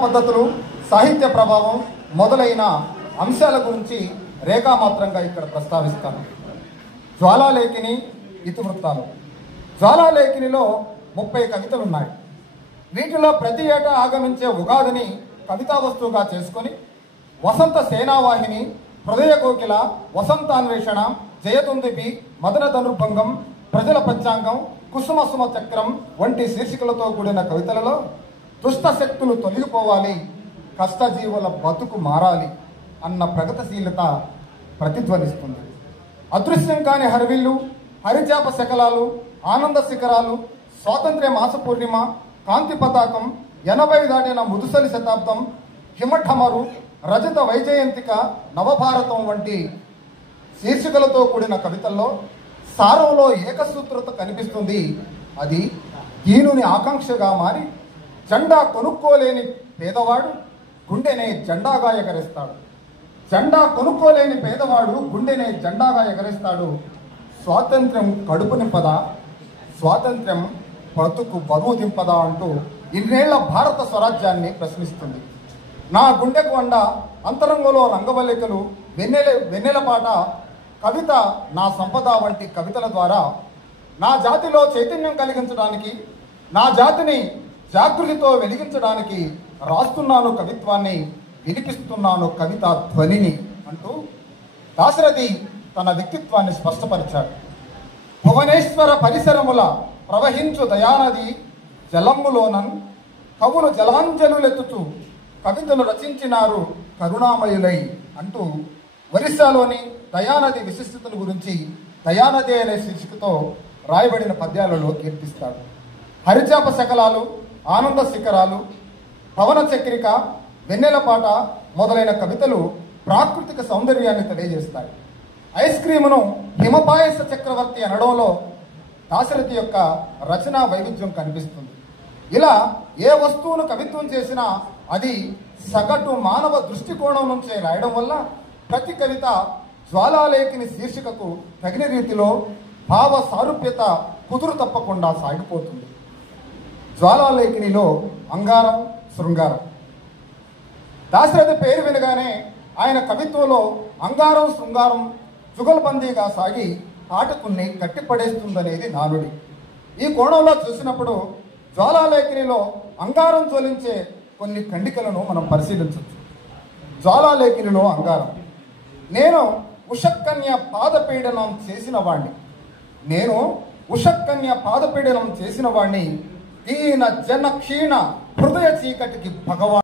పద్ధతులు, సాహిత్య ప్రభావం మొదలైన అంశాల గురించి రేఖామాత్రంగా ఇక్కడ ప్రస్తావిస్తాను. జ్వాలాలేఖిని ఇతివృత్తాలు. జ్వాలాలేఖినిలో 30 కవితలు ఉన్నాయి. వీటిలో ప్రతి ఏటా ఆగమించే ఉగాదిని కవితా వస్తువుగా చేసుకొని వసంత సేనావాహిని, హృదయ కోకిల, వసంతాన్వేషణ, జయతుందిపి, మదన ధనుర్భంగం, ప్రజల పంచాంగం, కుసుమసుమ చక్రం వంటి శీర్షికలతో కూడిన కవితలలో దుష్ట శక్తులు తొలగిపోవాలి, కష్టజీవుల బతుకు మారాలి అన్న ప్రగతిశీలత ప్రతిధ్వనిస్తుంది. అదృశ్యం కాని హరివిల్లు, హరిచాప శకలాలు, ఆనంద శిఖరాలు, స్వాతంత్ర్య మాస పూర్ణిమ, కాంతి పతాకం, 80 దాటిన ముదుసలి శతాబ్దం, హిమఠమరు, రజత వైజయంతిక, నవభారతం వంటి శీర్షికలతో కూడిన కవితల్లో సారంలో ఏకసూత్రత కనిపిస్తుంది. అది దీనుని ఆకాంక్షగా మారి జెండా కొనుక్కోలేని పేదవాడు గుండెనే జెండాగా ఎగరేస్తాడు. జెండా కొనుక్కోలేని పేదవాడు గుండెనే జెండాగా ఎగరేస్తాడు. స్వాతంత్ర్యం కడుపు నింపదా, స్వాతంత్ర్యం బ్రతుకు బరువు దింపదా అంటూ ఇన్నేళ్ల భారత స్వరాజ్యాన్ని ప్రశ్నిస్తుంది. నా గుండెకు వండ, అంతరంగంలో రంగవల్లికలు, వెన్నెలపాట, కవిత నా సంపద వంటి కవితల ద్వారా నా జాతిలో చైతన్యం కలిగించడానికి, నా జాతిని జాగృతితో వెలిగించడానికి రాస్తున్నాను కవిత్వాన్ని, వినిపిస్తున్నాను కవితా ధ్వనిని అంటూ దాశరథి తన వ్యక్తిత్వాన్ని స్పష్టపరిచాడు. భువనేశ్వర పరిసరముల ప్రవహించు దయానది జలమ్ములోనన్ కవులు జలాంజలులెత్తుతూ కవితలు రచించినారు కరుణామయులై అంటూ ఒరిస్సాలోని దయానది విశిష్టతల గురించి దయానది అనే శీర్షికతో రాయబడిన పద్యాలలో కీర్తిస్తాడు. హరిచాప శకలాలు, ఆనంద శిఖరాలు, పవన చక్రిక, వెన్నెలపాట మొదలైన కవితలు ప్రాకృతిక సౌందర్యాన్ని తెలియజేస్తాయి. ఐస్ క్రీమును హిమపాయస చక్రవర్తి అనడంలో దాశరథి యొక్క రచనా వైవిధ్యం కనిపిస్తుంది. ఇలా ఏ వస్తువును కవిత్వం చేసినా అది సగటు మానవ దృష్టికోణం నుంచే రాయడం వల్ల ప్రతి కవిత జ్వాలాలేఖిని శీర్షికకు తగిన రీతిలో భావ సారూప్యత కుదురు తప్పకుండా సాగిపోతుంది. జ్వాలాలేఖినిలో అంగారం, శృంగారం. దాశరథి పేరు వినగానే ఆయన కవిత్వంలో అంగారం, శృంగారం జుగల్బందీగా సాగి పాఠకుల్ని కట్టిపడేస్తుందనేది నానుడి. ఈ కోణంలో చూసినప్పుడు జ్వాలాలేఖినిలో అంగారం జ్వలించే కొన్ని ఖండికలను మనం పరిశీలించవచ్చు. జ్వాలాలేఖినిలో అంగారం. నేను ఉషక్కన్య పాదపీడనం చేసిన వాణ్ణి, నేను ఉషక్కన్య పాదపీడనం చేసిన వాణ్ణి, దీన జన క్షీణ హృదయ చీకటికి భగవాన్